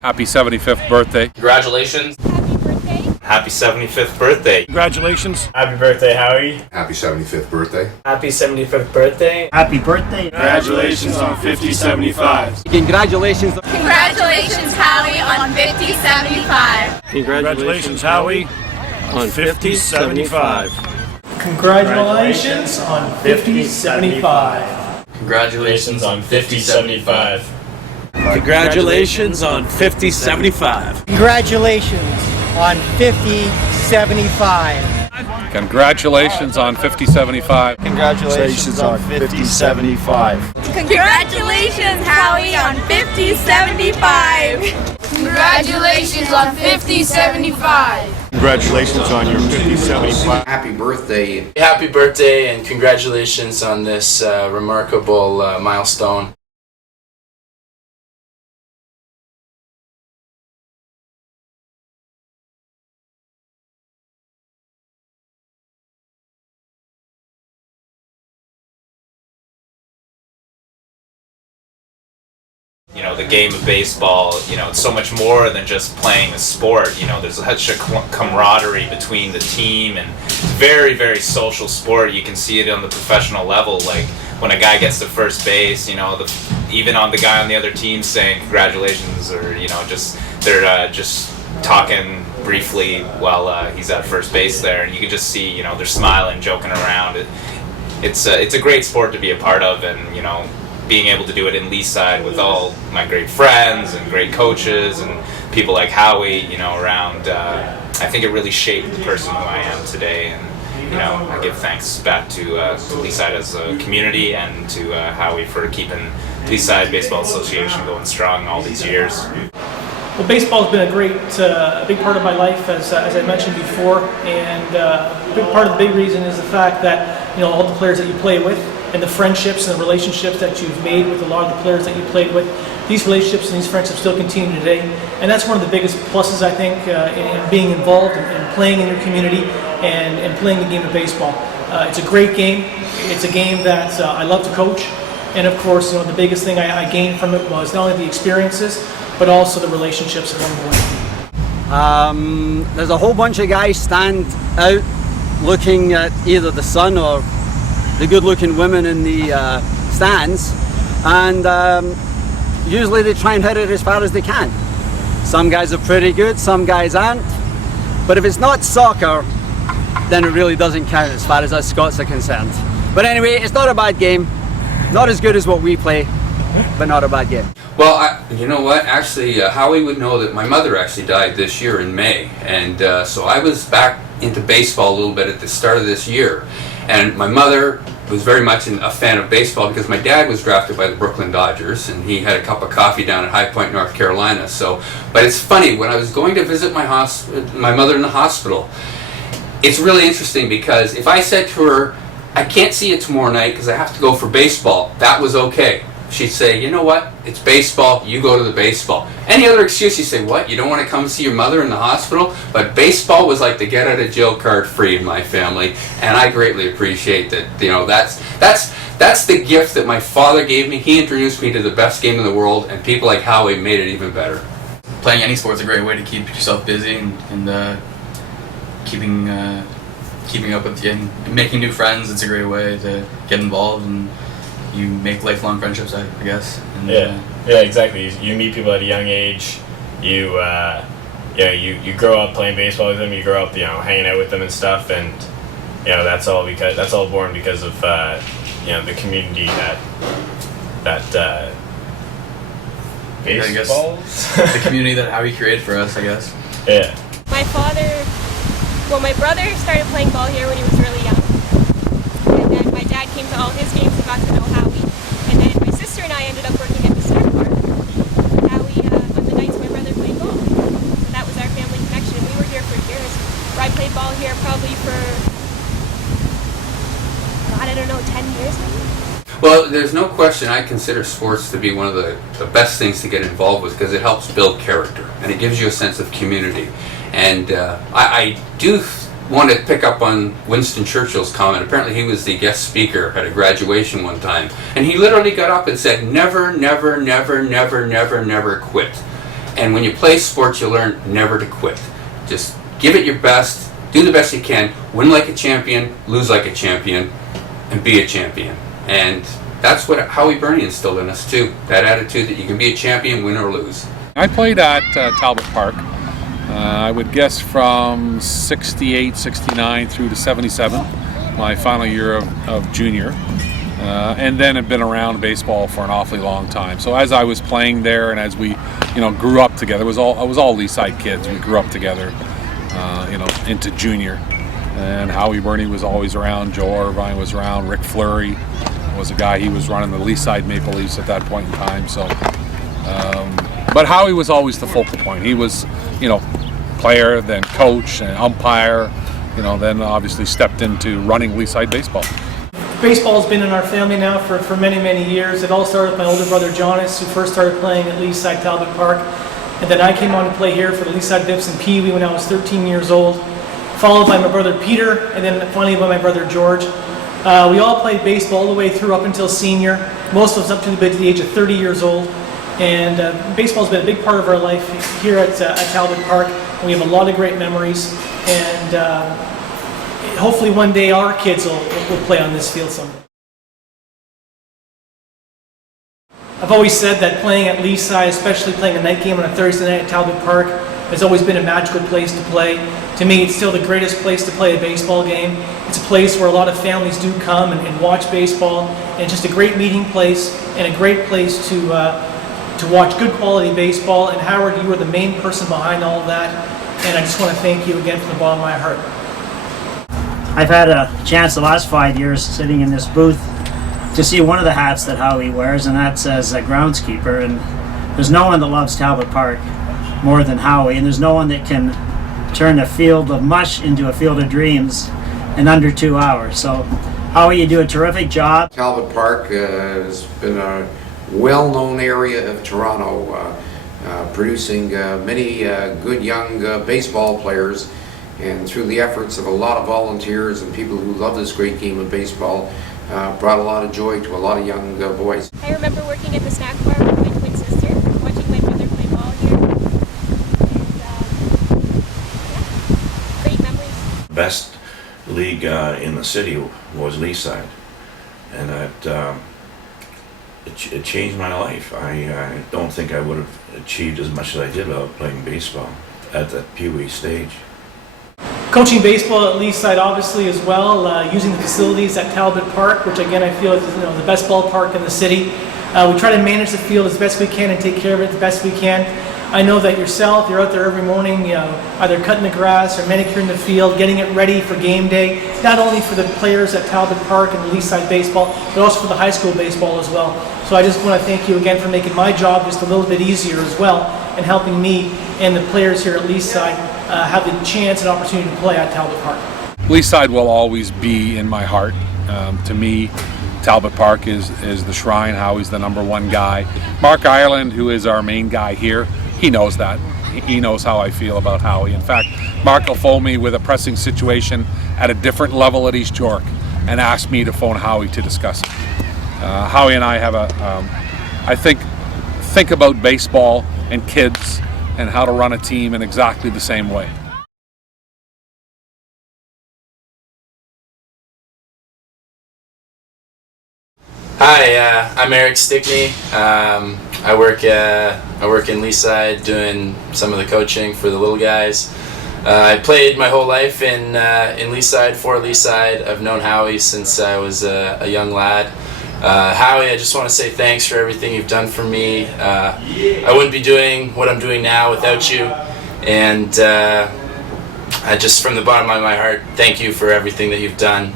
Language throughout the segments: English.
Happy 75th birthday. Congratulations. Happy birthday. Happy 75th birthday. Congratulations. Happy birthday, Howie. Happy 75th birthday. Happy 75th birthday. Happy birthday. Congratulations on 5075. Congratulations. Congratulations, Howie, on 5075. Congratulations, Howie, on 5075. Congratulations on 5075. Congratulations on 5075. Congratulations on 5075. Congratulations on 5075. Congratulations on 5075. Congratulations on 5075. Congratulations, Howie, on 5075. Congratulations on 5075. Congratulations on your 5075. Happy birthday. Happy birthday and congratulations on this remarkable milestone. You know, the game of baseball, you know, it's so much more than just playing a sport. You know, there's such a camaraderie between the team, and very, very social sport. You can see it on the professional level, like when a guy gets to first base, you know, even on the guy on the other team saying congratulations, or, you know, they're just talking briefly while he's at first base there, and you can just see, you know, they're smiling, joking around. It's a great sport to be a part of, and, you know, being able to do it in Leaside with all my great friends and great coaches and people like Howie, you know, around, I think it really shaped the person who I am today. And, you know, I give thanks back to Leaside as a community, and to Howie for keeping Leaside Baseball Association going strong all these years. Well, baseball's been a big part of my life, as I mentioned before, and a big part of the big reason is the fact that, you know, all the players that you play with, and the friendships and the relationships that you've made with a lot of the players that you played with, these relationships and these friendships still continue today. And that's one of the biggest pluses, I think, in being involved and playing in your community and playing the game of baseball. It's a great game. It's a game that I love to coach. And of course, you know, the biggest thing I gained from it was not only the experiences, but also the relationships along the way. There's a whole bunch of guys stand out looking at either the sun or the good-looking women in the stands, and usually they try and hit it as far as they can. Some guys are pretty good, some guys aren't, but if it's not soccer, then it really doesn't count as far as us Scots are concerned. But anyway, it's not a bad game, not as good as what we play, but not a bad game. Well, you know what? Actually, Howie would know that my mother actually died this year in May, and so I was back into baseball a little bit at the start of this year. And my mother was very much a fan of baseball because my dad was drafted by the Brooklyn Dodgers, and he had a cup of coffee down at High Point, North Carolina. So, but it's funny, when I was going to visit my mother in the hospital, it's really interesting because if I said to her, I can't see you tomorrow night because I have to go for baseball, that was okay. She'd say, you know what, it's baseball, you go to the baseball. Any other excuse, you say, what, you don't want to come see your mother in the hospital? But baseball was like the get out of jail card free in my family, and I greatly appreciate that. You know, that's the gift that my father gave me. He introduced me to the best game in the world, and people like Howie made it even better. Playing any sport is a great way to keep yourself busy and keeping up with and making new friends. It's a great way to get involved, and you make lifelong friendships, I guess. And, Yeah, exactly. You meet people at a young age. You grow up playing baseball with them. You grow up, you know, hanging out with them and stuff. And you know, that's all born because of you know, the community that baseball. The community that Howie created for us, I guess. Yeah. My brother started playing ball here when he was really young. And then my dad came to all his games and got to know Howie. And then my sister and I ended up working at the snack bar with Howie on the nights my brother played ball. So that was our family connection. We were here for years. I played ball here probably for, God, I don't know, 10 years maybe? Well, there's no question I consider sports to be one of the best things to get involved with because it helps build character and it gives you a sense of community. And I do want to pick up on Winston Churchill's comment. Apparently he was the guest speaker at a graduation one time, and he literally got up and said, never, never, never, never, never, never quit. And when you play sports, you learn never to quit. Just give it your best, do the best you can, win like a champion, lose like a champion, and be a champion. And that's what Howard Birnie instilled in us too, that attitude that you can be a champion, win or lose. I played at Talbot Park, I would guess from 68, 69 through to 77, my final year of junior. And then had been around baseball for an awfully long time. So as I was playing there and as we, grew up together, I was all Leaside kids. We grew up together, into junior. And Howard Birnie was always around. Joe Irvine was around. Rick Fleury was a guy. He was running the Leaside Maple Leafs at that point in time. So, but Howie was always the focal point. He was, player, then coach and umpire. Then obviously stepped into running Leaside baseball. Baseball has been in our family now for many, many years. It all started with my older brother Jonas, who first started playing at Leaside Talbot Park. And then I came on to play here for the Leaside Bips and Pee Wee when I was 13 years old, followed by my brother Peter, and then finally by my brother George. We all played baseball all the way through up until senior, most of us up to the age of 30 years old. And baseball's been a big part of our life here at Talbot Park. We have a lot of great memories, and hopefully one day our kids will play on this field someday. I've always said that playing at Leaside, especially playing a night game on a Thursday night at Talbot Park, has always been a magical place to play. To me, it's still the greatest place to play a baseball game. It's a place where a lot of families do come and watch baseball, and it's just a great meeting place and a great place to watch good quality baseball. And Howard, you are the main person behind all of that, and I just want to thank you again from the bottom of my heart. I've had a chance the last 5 years sitting in this booth to see one of the hats that Howie wears, and that's as a groundskeeper. And there's no one that loves Talbot Park more than Howie, and there's no one that can turn a field of mush into a field of dreams in under 2 hours. So Howie, you do a terrific job. Talbot Park has been a well-known area of Toronto, producing many good young baseball players. And through the efforts of a lot of volunteers and people who love this great game of baseball, brought a lot of joy to a lot of young boys. I remember working at the snack bar with my twin sister, watching my brother play ball here. And great memories. Best league in the city was Leaside, and it changed my life. I don't think I would have achieved as much as I did without playing baseball at the Pee Wee stage. Coaching baseball at Leaside obviously as well, using the facilities at Talbot Park, which again I feel is the best ballpark in the city. We try to manage the field as best we can and take care of it the best we can. I know that yourself, you're out there every morning, either cutting the grass or manicuring the field, getting it ready for game day, not only for the players at Talbot Park and Leaside baseball, but also for the high school baseball as well. So I just want to thank you again for making my job just a little bit easier as well, and helping me and the players here at Leaside have the chance and opportunity to play at Talbot Park. Leaside will always be in my heart. To me, Talbot Park is the shrine. Howie's the #1 guy. Mark Ireland, who is our main guy here, he knows that. He knows how I feel about Howie. In fact, Mark will phone me with a pressing situation at a different level at East York and ask me to phone Howie to discuss it. Howie and I have I think about baseball and kids and how to run a team in exactly the same way. Hi, I'm Eric Stickney. I work in Leaside doing some of the coaching for the little guys. I played my whole life in Leaside, for Leaside. I've known Howie since I was a young lad. Howie, I just want to say thanks for everything you've done for me. I wouldn't be doing what I'm doing now without you, and I just, from the bottom of my heart, thank you for everything that you've done.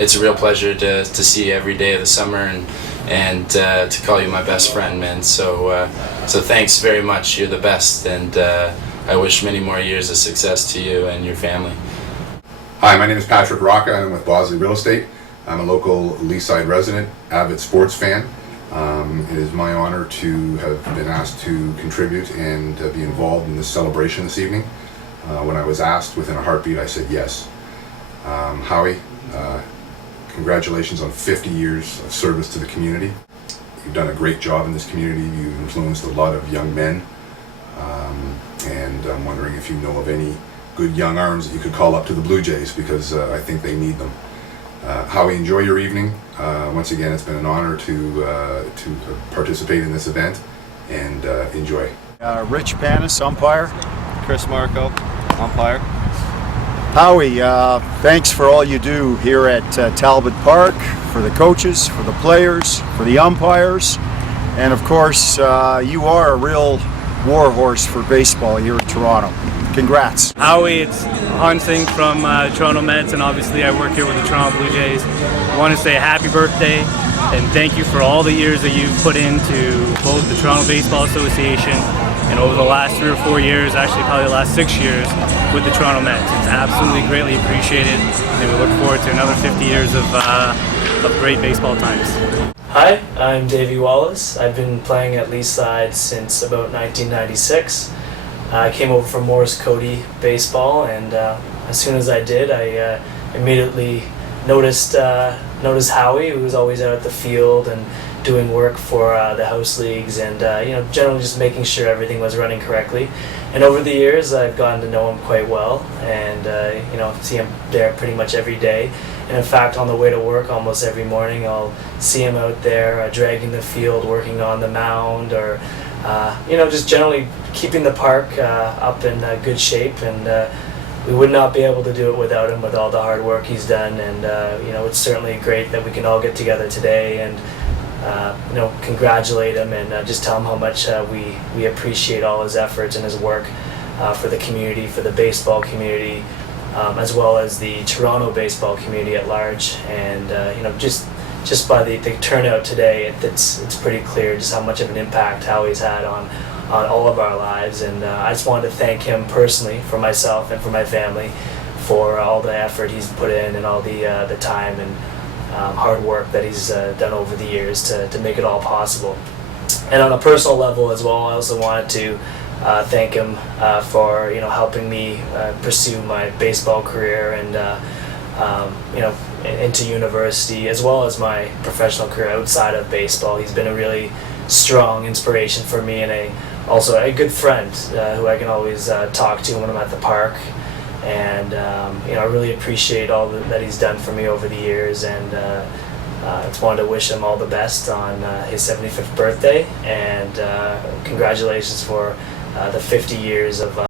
It's a real pleasure to see you every day of the summer, and to call you my best friend, man. So thanks very much. You're the best, and I wish many more years of success to you and your family. Hi, my name is Patrick Rocca. I'm with Bosley Real Estate. I'm a local Leaside resident, avid sports fan. It is my honor to have been asked to contribute and be involved in this celebration this evening. When I was asked, within a heartbeat, I said yes. Howie, congratulations on 50 years of service to the community. You've done a great job in this community. You've influenced a lot of young men And I'm wondering if you know of any good young arms that you could call up to the Blue Jays, because I think they need them. Howie, enjoy your evening. Once again, it's been an honor to participate in this event, and enjoy. Rich Panis, umpire. Chris Marco, umpire. Howie, thanks for all you do here at Talbot Park, for the coaches, for the players, for the umpires, and of course, you are a real warhorse for baseball here in Toronto. Congrats. Howie, it's Hans Singh from Toronto Mets, and obviously I work here with the Toronto Blue Jays. I want to say happy birthday and thank you for all the years that you've put into both the Toronto Baseball Association and over the last 3 or 4 years, actually probably the last 6 years, with the Toronto Mets. It's absolutely greatly appreciated, and we look forward to another 50 years of great baseball times. Hi, I'm Davey Wallace. I've been playing at Leaside since about 1996. I came over from Morris Cody Baseball, and as soon as I did, I immediately noticed Howie, who was always out at the field and doing work for the house leagues, and generally just making sure everything was running correctly. And over the years, I've gotten to know him quite well, and see him there pretty much every day. And in fact, on the way to work almost every morning, I'll see him out there dragging the field, working on the mound, or just generally keeping the park up in good shape. And we would not be able to do it without him, with all the hard work he's done. And it's certainly great that we can all get together today and congratulate him and just tell him how much we appreciate all his efforts and his work for the community, for the baseball community, as well as the Toronto baseball community at large. And just by the turnout today, it's pretty clear just how much of an impact Howie's had on all of our lives. And I just wanted to thank him personally, for myself and for my family, for all the effort he's put in and all the time and hard work that he's done over the years to make it all possible. And on a personal level as well, I also wanted to thank him for helping me pursue my baseball career and into university, as well as my professional career outside of baseball. He's been a really strong inspiration for me, and also a good friend who I can always talk to when I'm at the park. And I really appreciate all that he's done for me over the years, and I just wanted to wish him all the best on his 75th birthday, and congratulations for the 50 years of